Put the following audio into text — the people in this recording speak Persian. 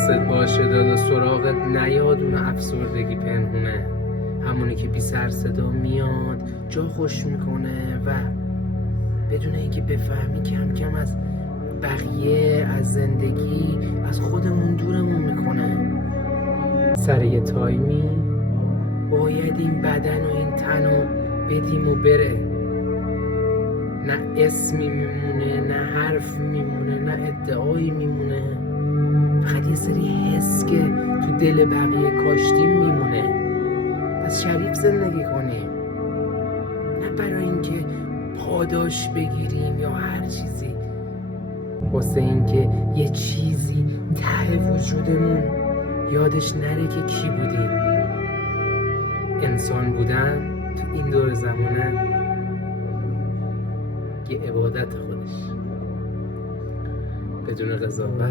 حواست باشه دادا سراغت نیاد اون افسردگی پنهونه، همونی که بی سر صدا میاد جا خوش میکنه و بدون اینکه بفهمی کم کم از بقیه، از زندگی، از خودمون دورمون میکنه. سر یه تایمی باید این بدن و این تن رو بدیم و بره. نه اسمی میمونه، نه حرف میمونه، نه ادعایی میمونه، فقط یه سری حس که تو دل بقیه کاشتیم میمونه. پس شریف زندگی کنیم، نه برای اینکه پاداش بگیریم یا هر چیزی، واسه اینکه یه چیزی ته وجودمون یادش نره که کی بودیم. انسان بودن تو این دور زمانه یه عبادت خودش، بدون قضاوت،